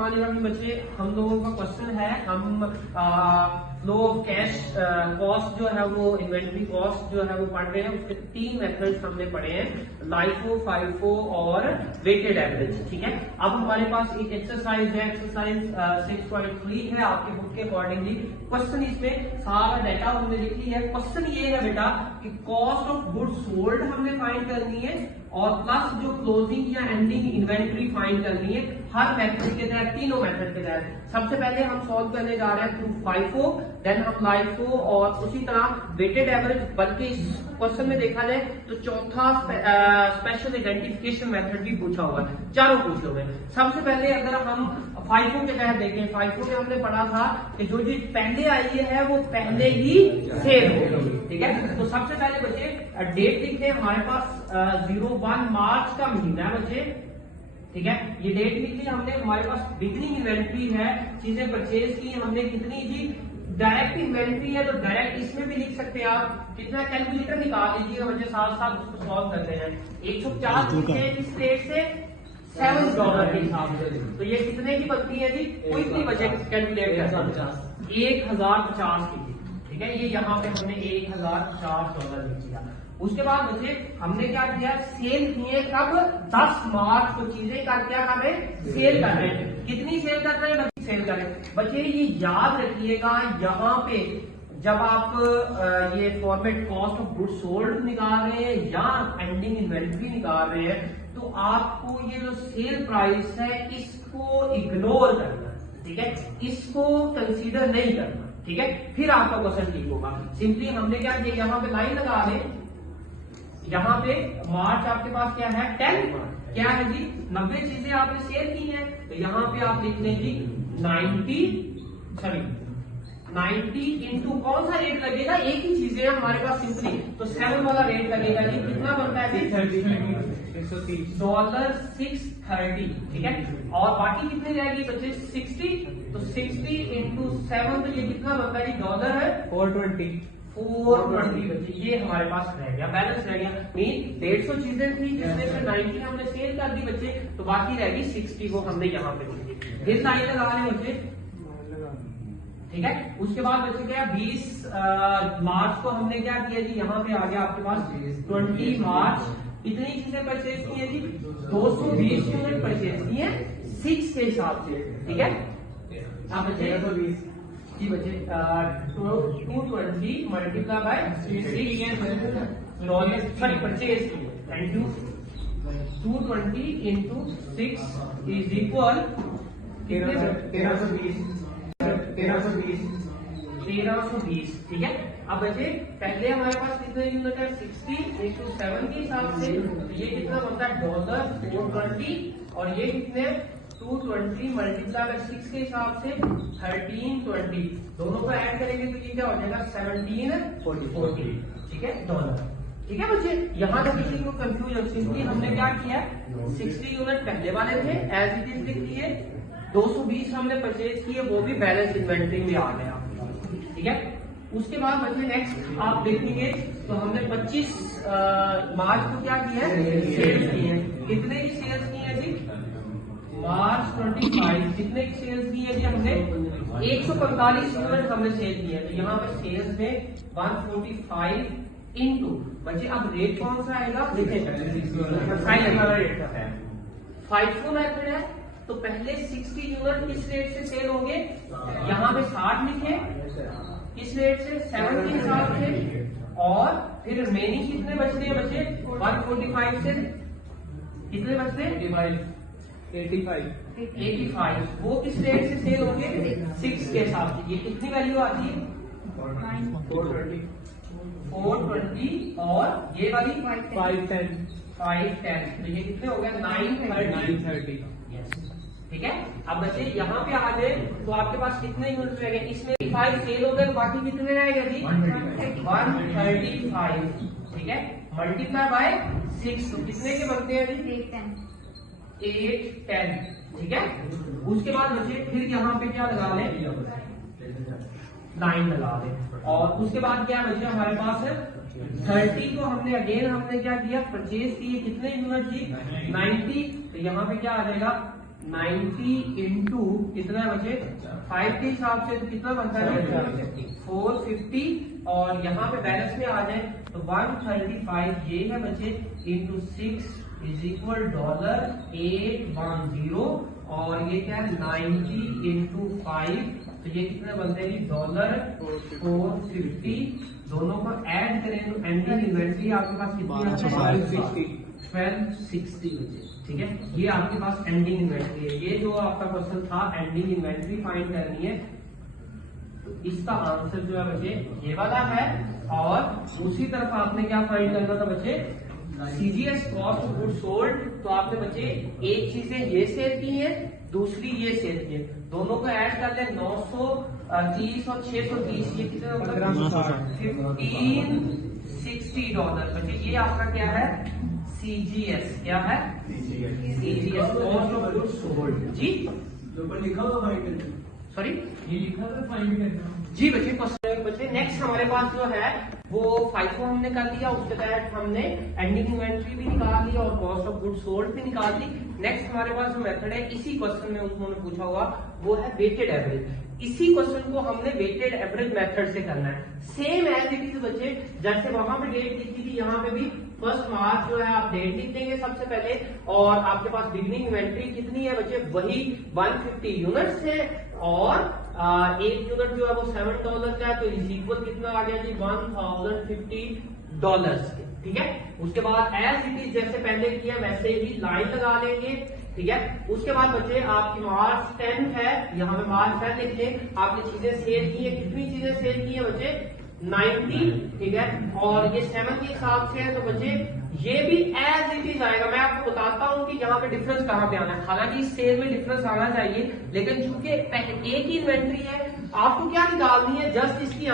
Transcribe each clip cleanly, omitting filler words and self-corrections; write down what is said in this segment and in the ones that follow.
हमारे पास बच्चे हम लोगों का क्वेश्चन है, हम फ्लो ऑफ कैश कॉस्ट जो है वो इन्वेंट्री कॉस्ट जो है वो पढ़ रहे हैं। उसके 3 मेथड्स हमने पढ़े हैं, लाइफो, फाइफो और वेटेड एवरेज। ठीक है, अब हमारे पास एक एक्सरसाइज है, एक्सरसाइज 6.3 है आपके बुक के अकॉर्डिंगली। क्वेश्चन इसमें सारा डाटा हमने लिख लिया है। क्वेश्चन ये है बेटा कि कॉस्ट ऑफ गुड्स सोल्ड हमने फाइंड करनी है और प्लस जो क्लोजिंग या एंडिंग इन्वेंट्री फाइंड करनी है हर मेथड के तहत, तीनों मेथड के तहत। सबसे पहले हम सॉल्व करने जा रहे हैं थ्रू फाइफो, देन हम लाइफो और उसी तरह वेटेड एवरेज। बल्कि इस क्वेश्चन में देखा जाए तो चौथा स्पेशल आइडेंटिफिकेशन मेथड भी पूछा हुआ है, चारों पूछे हुए हैं। सबसे पहले अगर हम फाइफो के तहत देखें, फाइफो में हमने पढ़ा था कि जो चीज पहले आई है वो पहले ही सेल होगी। ठीक है, तो सबसे पहले बच्चे डेट लिखते हैं। हमारे पास 01 मार्च का महीना है बच्चे। ठीक है, ये डेट लिख ली हमने। हमारे पास बिगनिंग इन्वेंट्री है, चीजें परचेज की हमने कितनी जी। डायरेक्ट इन्वेंट्री है तो डायरेक्ट इसमें भी लिख सकते हैं आप। कितना कैलकुलेटर निकाल लीजिएगा बच्चे, साथ साथ उसको सॉल्व करते हैं। 150 किस रेट से, $7 के हिसाब से। तो ये कितने की बनती है जी, क्विकली बच्चे कैलकुलेट कर 1050 की थी। ठीक है, ये यहाँ पे हमने $1050 लिख दिया। उसके बाद बच्चे हमने क्या किया, सेल किए कब, 10 मार्च को। चीजें क्या कर रहे हैं, सेल कर रहे हैं। कितनी सेल कर रहे हैं बच्चे, सेल कर रहे हैं। बच्चे ये याद रखिएगा, यहाँ पे जब आप ये format cost of goods sold निकाल रहे हैं या एंडिंग इन्वेंट्री निकाल रहे हैं तो आपको ये जो सेल प्राइस है इसको इग्नोर करना। ठीक है, इसको कंसीडर नहीं करना। ठीक है, फिर आपका क्वेश्चन ठीक होगा। सिंपली हमने क्या किया, यहाँ पे लाइन लगा दें। यहाँ पे मार्च आपके पास क्या है, 10 क्या है जी, 90 चीजें आपने सेल की हैं। तो यहाँ पे आप लिख लें जी 90 इंटू कौन सा रेट लगेगा, एक ही चीजें हैं हमारे पास सिंपली, तो 7 वाला रेट लगेगा जी। कितना बनता है जी, $630। ठीक है, और बाकी कितने जाएगी बच्चे, 60। तो 60 इंटू 7 तो ये कितना बनता है जी, डॉलर है 420 बच्चे। ये हमारे पास रह गया, बैलेंस रह गया। मीन 150 चीजें थी जिसमें से 90 हमने सेल कर दी बच्चे, तो बाकी रह गई 60, वो हमने यहाँ पे दी। फिर लाइन लगा रहे बच्चे। ठीक है, उसके बाद बच्चे क्या, 20 मार्च को हमने क्या किया जी, यहाँ पे आ गया आपके पास 20 मार्च। इतनी चीजें परचेज की है जी, 220 यूनिट परचेज की है 6 के हिसाब से। ठीक है, अब बच्चे 220 जी बच्चे 220 मल्टीप्लाई बाय 6 परचेज की। Thank you. 220 into 6 is equal 1320। ठीक है, अब बच्चे पहले हमारे पास कितने यूनिट है, 60 इंटू 7 के हिसाब से। तो ये कितना बनता है, $420। और ये कितने, 220 मल्टीप्लाई बाय 6 के हिसाब से 1320। दोनों को ऐड करेंगे तो ये क्या हो जाएगा, 1740। ठीक है, डॉलर। ठीक है बच्चे, यहाँ तक किसी को कंफ्यूजन, सिंपली हमने क्या किया, 60 यूनिट पहले वाले थे एज इट इज लिख दिए, 220 हमने परचेज किए, वो भी बैलेंस इन्वेंट्री में आ गया। ठीक है, उसके बाद बच्चे नेक्स्ट आप देखेंगे तो हमने 25 मार्च को क्या किया है, सेल्स की है। कितने की सेल्स की है जी, मार्च 25 कितने की सेल्स की है जी, हमने 145 यूनिट हमने सेल किया है। तो यहाँ पे सेल्स में 145 इंटू बच्चे, अब रेट कौन सा आएगा, देखिए फाइफो मेथड है तो पहले 60 यूनिट किस रेट से सेल होंगे, यहाँ पे 60 लिखे, किस रेट से, 7 के हिसाब से। और फिर रिमेनिंग कितने बचते हैं बच्चे, 145 से कितने बचते हैं, 85। वो किस रेट से सेल होंगे, 6 के हिसाब से। ये कितनी वैल्यू आती है, 420 और ये वाली 510। तो ये कितने हो गया, 930। ठीक है, अब बच्चे यहाँ पे आ गए तो आपके पास कितने यूनिट रह गए, इसमें 5 सेल हो गए, बाकी कितने रहेगा जी, 135। ठीक है, मल्टीप्लाई बाय 6 तो कितने के बनते हैं जी, 810। ठीक है, उसके बाद बच्चे फिर यहाँ पे क्या लगा लें, 9 लगा लें। और उसके बाद क्या बच्चे हमारे पास है 30 को हमने हमने क्या किया, परचेज किए, कितने यूनिट जी, 90। तो यहाँ पे क्या आ जाएगा, 90 इंटू कितना बचे 5 के हिसाब से तो कितना बनता है 450 और यहाँ पे बैलेंस में आ जाए तो 135 ये है बचे इंटू 6 इज इक्वल $810 और ये क्या है 90 इंटू 5 तो ये कितने बनते हैं $450 दोनों को ऐड करें तो एंडिंग इन्वेंट्री आपके पास कितनी है 1260 बचे। ठीक है, ये आपके पास एंडिंग इन्वेंट्री है। ये जो आपका क्वेश्चन था एंडिंग इन्वेंट्री फाइंड करनी है तो इसका आंसर जो है बच्चे ये वाला है। और उसी तरफ आपने क्या फाइंड करना था बच्चे CGS cost of goods sold. तो आपने बच्चे एक चीजें ये सेल की है दूसरी ये सेल की है, दोनों को ऐड कर ले 930 और 630 ये कितने $1560 बच्चे। ये आपका क्या है सीजीएस क्या है CGS cost of goods sold जी जो पर लिखा हुआ सॉरी ये लिखा था फाइंड करना जी बच्चे। क्वेश्चन बच्चे नेक्स्ट हमारे पास जो है वो FIFO हमने कर लिया, उसके तहत हमने एंडिंग इन्वेंट्री भी निकाल ली और कॉस्ट ऑफ गुड्स सोल्ड भी निकाल ली। नेक्स्ट हमारे पास जो मेथड है इसी क्वेश्चन में उन्होंने पूछा हुआ वो है वेटेड एवरेज। इसी क्वेश्चन को हमने वेटेड एवरेज मेथड से करना है सेम एज इट इज बच्चे। जैसे वहां पे डेट लिखी थी यहाँ पे भी 1 मार्च जो है आप डेट लिख देंगे सबसे पहले और आपके पास बिगनिंग इन्वेंट्री कितनी है बच्चे वही 150 यूनिट्स है और एक यूनिट जो है वो $7 का है तो इज इक्वल कितना आ गया जी $1050 के। ठीक है, उसके बाद एज इट इज जैसे पहले किया वैसे ही लाइन लगा लेंगे। ठीक है, उसके बाद बच्चे आपकी मार्च 10 है, यहाँ पे मार्च 10 लिख लें। आपने चीजें सेल की है, कितनी चीजें सेल की है बच्चे 90। ठीक है, और ये 7 के हिसाब से है तो बच्चे ये भी एज इट इज आएगा। मैं आपको बताता हूँ कि यहाँ पे डिफरेंस कहाँ पे आना है। हालांकि इस सेल में डिफरेंस आना चाहिए लेकिन चूंकि एक ही इन्वेंट्री है आपको क्या निकालनी है जस्ट इसकी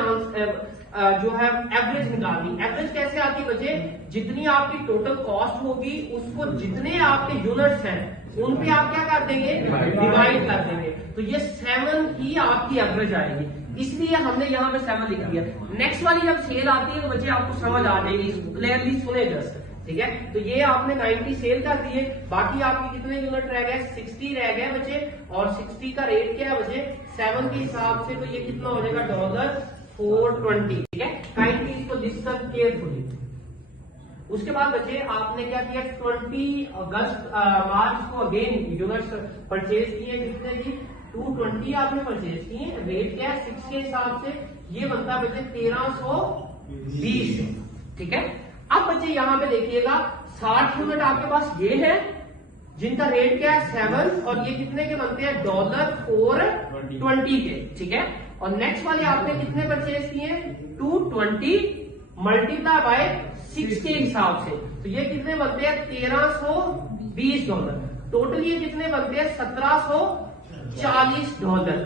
जो है एवरेज निकालनी। एवरेज कैसे आती है बच्चे जितनी आपकी टोटल कॉस्ट होगी उसको जितने आपके यूनिट्स हैं उन पे आप क्या कर देंगे डिवाइड कर देंगे तो ये 7 ही आपकी एवरेज आएगी, इसलिए हमने यहाँ पे 7 लिख दिया। नेक्स्ट वाली जब सेल आती है तो बच्चे आपको समझ आ जाएगी, क्लियरली सुने जस्ट। ठीक है, तो ये आपने 90 सेल कर दिए, बाकी आपके कितने यूनिट रह गए 60 रह गए बच्चे और 60 का रेट क्या है बच्चे 7 के हिसाब से तो ये कितना हो जाएगा $420। ठीक है, काइंडली इसको लिसन केयरफुली। उसके बाद बच्चे आपने क्या किया 20 मार्च को अगेन यूनिट्स परचेज किए कितने की 220 आपने परचेज किए। रेट क्या है 6 के हिसाब से ये बनता है बच्चे 1320। ठीक है, अब बच्चे यहाँ पे देखिएगा 60 यूनिट आपके पास ये है जिनका रेट क्या है 7 और ये कितने के बनते हैं $420 के। ठीक है, और नेक्स्ट वाले आपने कितने परचेज किए 220 मल्टीप्लाई बाय 6 के हिसाब से तो ये कितने बनते हैं $1320। टोटल ये कितने बनते हैं $1740।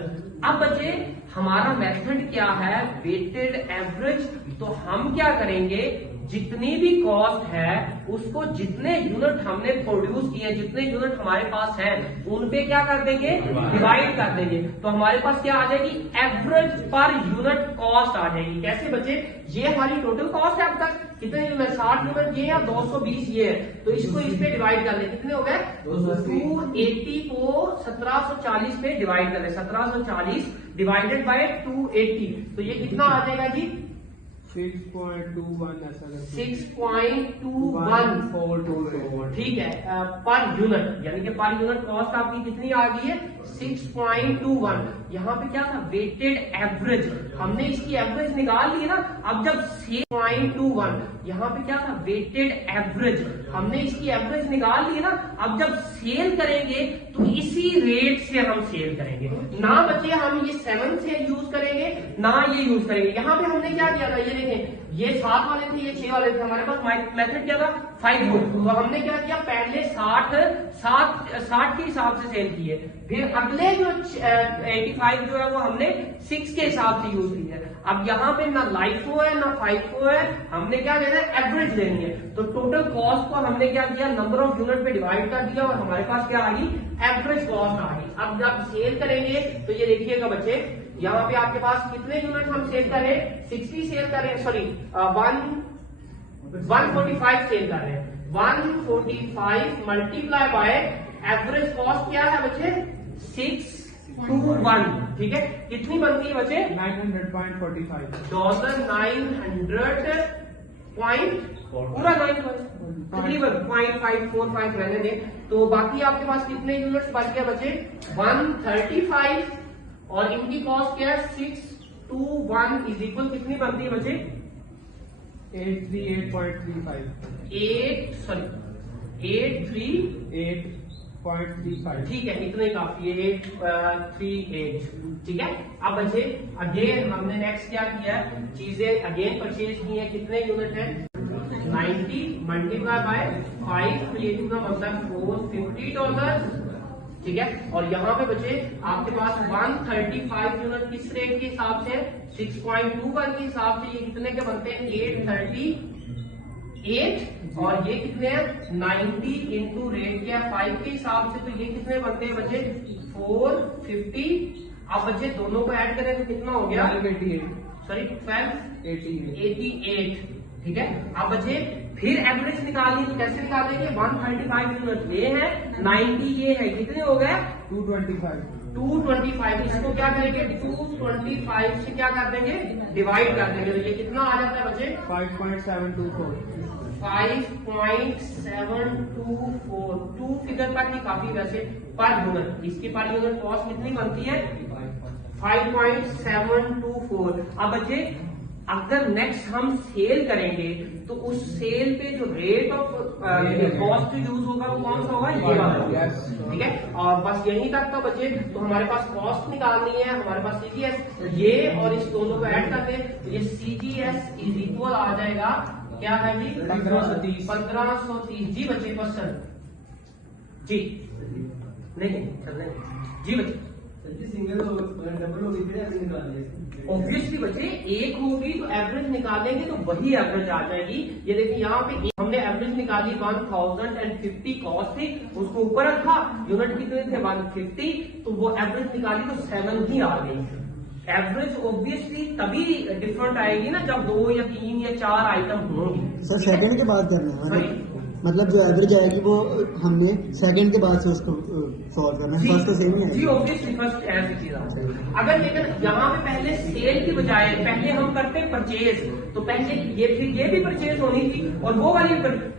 अब बच्चे हमारा मेथड क्या है वेटेड एवरेज। तो हम क्या करेंगे जितनी भी कॉस्ट है उसको जितने यूनिट हमने प्रोड्यूस किए जितने यूनिट हमारे पास हैं उन पे क्या कर देंगे डिवाइड कर देंगे तो हमारे पास क्या आ जाएगी एवरेज पर यूनिट कॉस्ट आ जाएगी। कैसे बच्चे ये हमारी टोटल कॉस्ट है अब तक कितने यूनिट 60 यूनिट ये या 220 ये है तो इसको इस पे डिवाइड कर ले कितने हो गए 280 को 1740 पे डिवाइड कर ले 1740 डिवाइडेड बाय 280 तो ये कितना आ जाएगा जी 6.21 ऐसा 6.21 ठीक है पर यूनिट यानी कि पर यूनिट कॉस्ट आपकी कितनी आ गई है 6.21। यहाँ पे क्या था वेटेड एवरेज हमने इसकी एवरेज निकाल ली ना। अब जब 6.21 यहाँ पे क्या था वेटेड एवरेज हमने इसकी एवरेज निकाल ली ना। अब जब सेल करेंगे तो इसी रेट से हम सेल करेंगे ना बच्चे हम ये 7 से यूज करेंगे ना ये यूज करेंगे। यहाँ पे हमने क्या किया था ये देखें ये 7 वाले थे ये 6 वाले थे हमारे पास मेथड क्या था 5 तो हमने क्या किया पहले 60 के हिसाब से सेल किए फिर अगले जो 85 जो है वो हमने 6 के हिसाब से यूज किया। अब यहाँ पे ना LIFO है ना FIFO है हमने क्या लेना है एवरेज लेनी है तो टोटल कॉस्ट को हमने क्या किया नंबर ऑफ यूनिट पे डिवाइड कर दिया और हमारे पास क्या आ गई एवरेज कॉस्ट आ गई। अब जब सेल करेंगे तो ये देखिएगा बच्चे यहाँ पे आपके पास कितने यूनिट हम सेल करें 60 सेल करें सॉरी 145 सेल कर रहे हैं 145 मल्टीप्लाई बाय एवरेज कॉस्ट क्या है बच्चे 621, ठीक है। कितनी बनती है बच्चे 900.45 $900 पूरा 9 तकरीबन 0.545 रहने दें। तो बाकी आपके पास कितने यूनिट्स बच गए बच्चे 135 और इनकी कॉस्ट क्या है 621 इज इक्वल कितनी बनती है बच्चे 838.35 838.35 ठीक है, इतना ही काफी है 838, ठीक है। अब बच्चे अगेन हमने नेक्स्ट क्या किया है, चीजें अगेन परचेज की है, कितने यूनिट है 90 मल्टीप्लाई बाय 5, तो ये कितना बनता है $450, ठीक है। और यहाँ पे बच्चे आपके पास 135 यूनिट किस रेट के हिसाब से 6.21 के हिसाब से, ये कितने के बनते हैं 838 और ये कितने हैं 90 इंटू रेट क्या 5 के हिसाब से, तो ये कितने बनते हैं बच्चे 450। अब बच्चे दोनों को ऐड करें तो कितना हो गया 1288, ठीक है। अब बच्चे फिर एवरेज निकालिए तो कैसे निकालेंगे 135 यूनिट ये है 90 ये है, कितने हो गए 225। इसको क्या करेंगे 225 से क्या कर देंगे डिवाइड कर देंगे, तो ये कितना आ जाता है बच्चे 5.724 2 फिगर तक ही काफी वैसे पर यूनिट, इसकी पर यूनिट कॉस्ट कितनी बनती है 5.724। अब बच्चे अगर नेक्स्ट हम सेल करेंगे तो उस सेल पे जो रेट ऑफ कॉस्ट यूज होगा वो कौन सा होगा ये वाला, ठीक है। और बस यहीं तक का बच्चे, तो हमारे पास कॉस्ट निकालनी है, हमारे पास CGS ये और इस दोनों को ऐड करते हैं, तो ये CGS इज इक्वल आ जाएगा क्या है जी 1530 जी बच्चे परसेंट जी नहीं चल जी बच्चे सिंगल डबल होगी फिर एवरेज निकाल ऑब्वियसली बच्चे एक होगी तो एवरेज निकालेंगे तो वही एवरेज आ जाएगी। ये देखिए यहाँ पे हमने एवरेज निकाली 1050 कॉस्ट थी, उसको ऊपर रखा यूनिट कितने थे 150, तो वो एवरेज निकाली तो 7 ही आ गई। एवरेज ऑब्वियसली तभी डिफरेंट आएगी ना जब 2 या 3 या 4 आइटम होंगे। सर सेकंड के बाद करना है मतलब जो एवरेज आएगी वो हमने सेकंड के बाद से उसको सॉल्व करना है, फर्स्ट तो सेम ही है जी ऑब्वियसली फर्स्ट ऐसी चीज आती है। अगर लेकिन यहाँ पे पहले सेल की बजाय पहले हम करते परचेज, तो पहले ये फिर ये भी परचेज होनी थी और वो वाली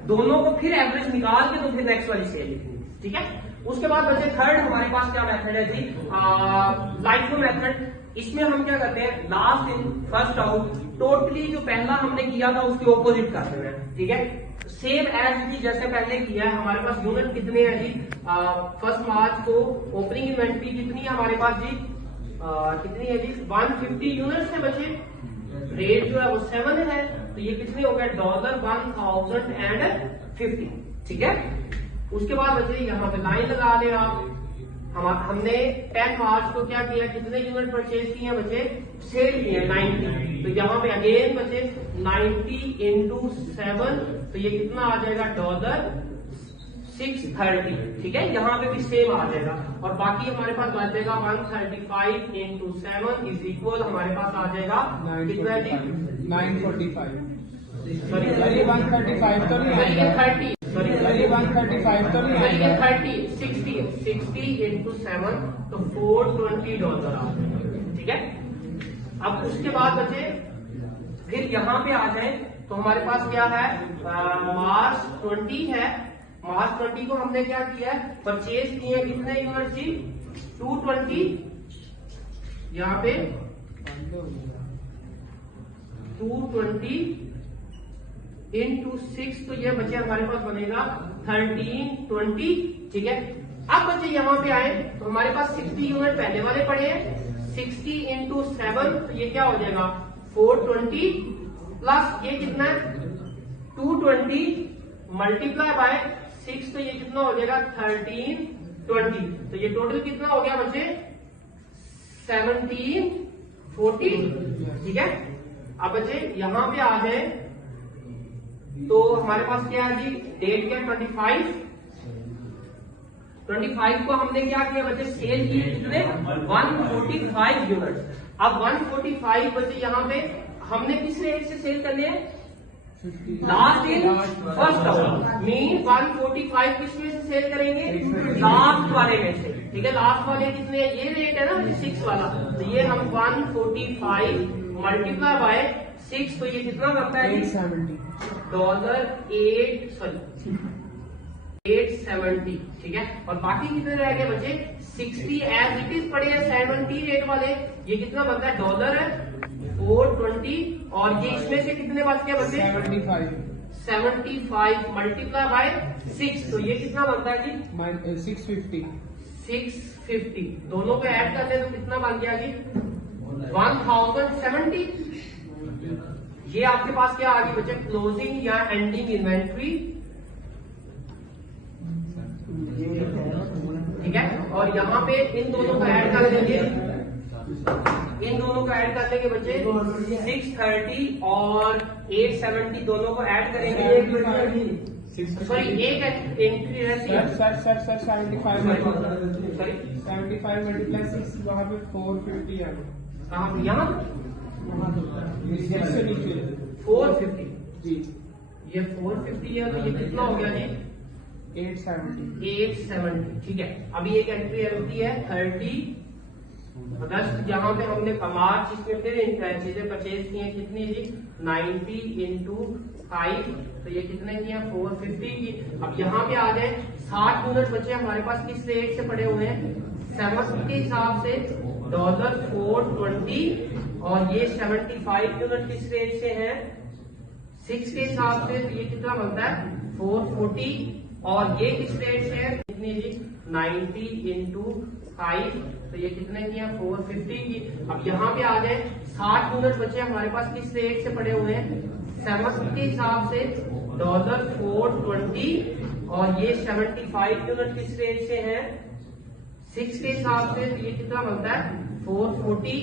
दोनों को फिर एवरेज निकाल के तो फिर नेक्स्ट वाली सेल लिखनी, ठीक है। उसके बाद बच्चे थर्ड हमारे पास क्या मेथड है जी लाइफो मेथड। इसमें हम क्या करते हैं last in first out, totally जो पहला हमने किया था उसके ऑपोजिट करते हैं, ठीक है। सेम एज की जैसे पहले किया है। हमारे पास यूनिट कितने हैं जी 1 मार्च को ओपनिंग इन्वेंट्री कितनी है हमारे पास जी कितनी है जी 150 यूनिट्स है बच्चे, रेट जो है वो 7 है, तो ये कितने हो गए $1050, ठीक है। उसके बाद बच्चे यहाँ पे लाइन लगा दे आप, हमने 10 मार्च को क्या किया कितने यूनिट परचेज किए हैं बच्चे सेल किए 90, तो यहाँ पे अगेन बच्चे 90 इंटू 7, तो ये कितना आ जाएगा $630, ठीक है। यहाँ पे भी सेम आ जाएगा और बाकी हमारे पास बच जाएगा 135 इंटू 7 इज इक्वल हमारे पास आ जाएगा कितना जी 945 सॉरी 135 तो नहीं आएगा 30 सॉरी 135 तो नहीं आएगा 60 इंटू 7 तो $420 आ जाएगा, ठीक है। अब उसके बाद बच्चे फिर यहाँ पे आ जाए तो हमारे पास क्या है मार्च 20 है, मार्च 20 को हमने क्या किया परचेज किए कितने यूनिट जी 220, यहाँ पे 220 इंटू 6, तो ये बच्चे हमारे पास बनेगा 1320, ठीक है। अब बच्चे यहाँ पे आए तो हमारे पास 60 यूनिट पहले वाले पड़े हैं, 60 इंटू 7, तो ये क्या हो जाएगा 420 प्लस ये कितना है 220 मल्टीप्लाई बाय 6, तो ये कितना हो जाएगा 1320, तो ये टोटल कितना हो गया बच्चे 1740, ठीक है। अब बच्चे यहाँ पे आ जाए तो हमारे पास क्या है जी डेट क्या 25 को हमने क्या किया बच्चे सेल किए कितने 145 यूनिट। अब 145 बच्चे यहाँ पे हमने किस रेट से सेल करने हैं last in first hour mean 145 किसमें से सेल करेंगे, लास्ट वाले में से, ठीक है। लास्ट वाले कितने, ये रेट है ना 6 वाला, तो ये हम 145 मल्टीप्लाई बाय 6, तो ये कितना बनता है जी, $870, ठीक है। और बाकी कितने रह गए बचे, 60 एज इट इज पड़े हैं 70 रेट वाले, ये कितना बनता है $420, और ये इसमें से कितने बच गए बचे, 75 मल्टीप्लाई बाय 6, तो ये कितना बनता है जी, 650, दोनों को ऐड कर ले तो कितना बन गया जी, 1070। ये आपके पास क्या आगे बचे, क्लोजिंग या एंडिंग इन्वेंट्री, ठीक है। और यहाँ पे इन दोनों को ऐड कर लेंगे, इन दोनों को ऐड करने के बच्चे 630 और 870 दोनों को ऐड करेंगे, सॉरी एक एंट्री रहती है सर 75 सॉरी 75 मल्टीप्लाई 6 वहाँ पे 450 आ गया, कहाँ यहाँ इससे नीचे 450, जी, ये 450 है, तो ये कितना हो गया जी, 870, ठीक है। अभी एक एंट्री होती है 30 10, जहां पे हमने मार्च इसमें फिर चीजें परचेज की हैं, कितनी जी, 90 इंटू 5, तो ये कितने की है, 450 की। अब यहाँ पे आ जाए 60 यूनिट बचे हमारे पास, किस रेट से पड़े हुए हैं, 7 के हिसाब से $420, और ये 75 यूनिट किस रेट से है, 6 के हिसाब से, तो ये कितना बनता है 440, और ये किस रेट से है, कितनी जी, 90 इंटू 5, तो ये कितने की है, 450 की। अब यहाँ पे आ जाए 60 यूनिट बचे हमारे पास, किस रेट से पड़े हुए हैं, 7 के हिसाब से $420, और ये 75 यूनिट किस रेट से है, 6 के हिसाब से, तो ये कितना बनता है 440,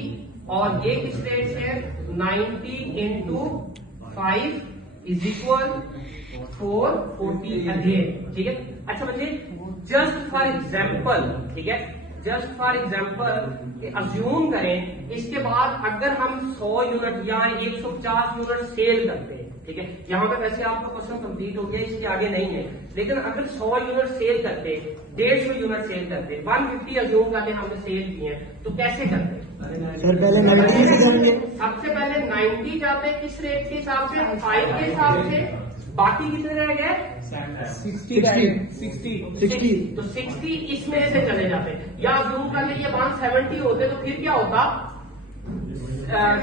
और ये किस रेट से है, 90 इंटू 5 इज इक्वल 440 अगेन, ठीक है। अच्छा बच्चे, जस्ट फॉर एग्जाम्पल, ठीक है, जस्ट फॉर एग्जाम्पल अज्यूम करें, इसके बाद अगर हम 100 यूनिट या 150 यूनिट सेल करते हैं, ठीक है, यहाँ पे वैसे आपका क्वेश्चन कंप्लीट हो गया, इसके आगे नहीं है, लेकिन अगर 100 यूनिट सेल करते, 150 यूनिट सेल करते, 150 अज्यूम करके हमने सेल किए हैं, तो कैसे करते हैं, सर पहले 90 से करेंगे, सबसे पहले 90 जाते हैं, किस रेट के हिसाब से, 5 के हिसाब से, बाकी कितने रह गए, 60, तो 60 इसमें से चले जाते, या जूम कर लीजिए 170 होते, तो फिर क्या होता,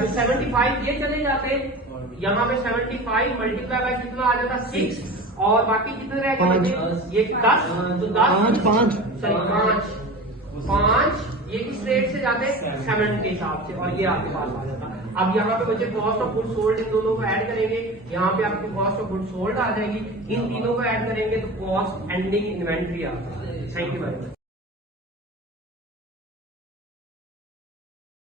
जो 75 ये चले जाते, यहाँ पे 75 मल्टीप्लाई बाय कितना आ जाता, 6, और बाकी कितने रह गए, ये 10, तो 10 5, ये किस रेट से जाते, 7 के हिसाब से, और ये आपके पास आ जाता। अब यहाँ पे बच्चे cost of good sold in दोनों को ऐड करेंगे, यहाँ पे आपकी कॉस्ट ऑफ गुड सोल्ड आ जाएगी, इन तीनों को ऐड करेंगे तो कॉस्ट एंडिंग इन्वेंट्री आता है। Thank you very much.